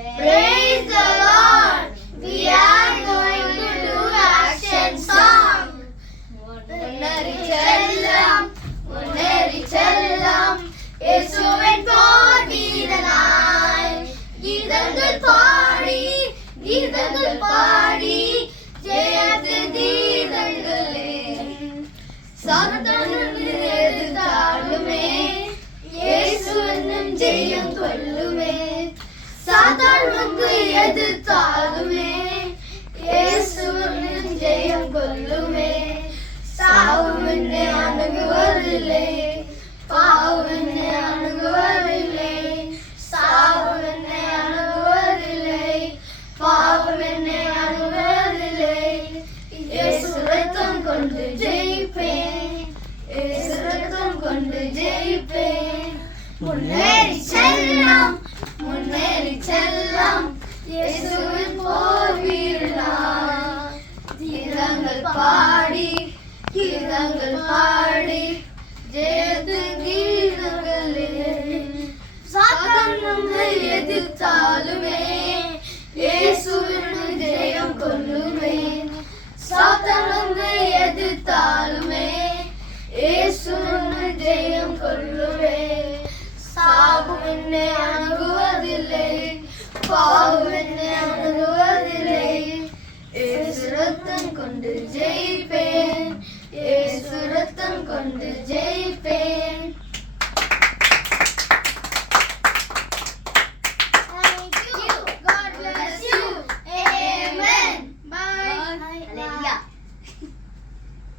Praise the Lord. We are going to do action song. முன்னேறி செல்லம் முன்னேறி செல்லம் இயேசுவின் போர் வீரனாய் கீதங்கள் பாடி ஜெயத்து கீதங்களே சாத்தானுக்கு எதிர்த்தாலுமே இயேசு என்னும் ஜெயம் கொள்ளுமே சாத்தானுக்கு எதிர்த்தாலுமே இயேசு என்னும் ஜெயம் கொள்ளுமே சாவும் என்னை அணுகுவதில்லை பாவம் என்னை அணுகுவதில்லை சாவும் என்னை அணுகுவதில்லை பாவம் என்னை அணுகுவதில்லை இயேசு ரத்தம் கொண்டு ஜெயிப்பேன் இயேசு ரத்தம் கொண்டு ஜெயிப்பேன் முன்னேறி செல்லம் இயேசுவின் போர் வீரனாய் கீதங்கள் பாடி ஜெயத்து கீதங்களே சாத்தானுக்கு எதிர்த்தாலுமே இயேசுவின் ஜெயம் கொள்ளுமே சாத்தானுக்கு எதிர்த்தாலுமே இயேசுவின் ஜெயம் கொள்ளுமே சாவும் என்னை அணுகுவதில்லை பாவம் என்னை அணுகுவதில்லை இயேசு ரத்தம் கொண்டு ஜெயிப்பேன் இயேசு ரத்தம் கொண்டு ஜெயிப்பேன்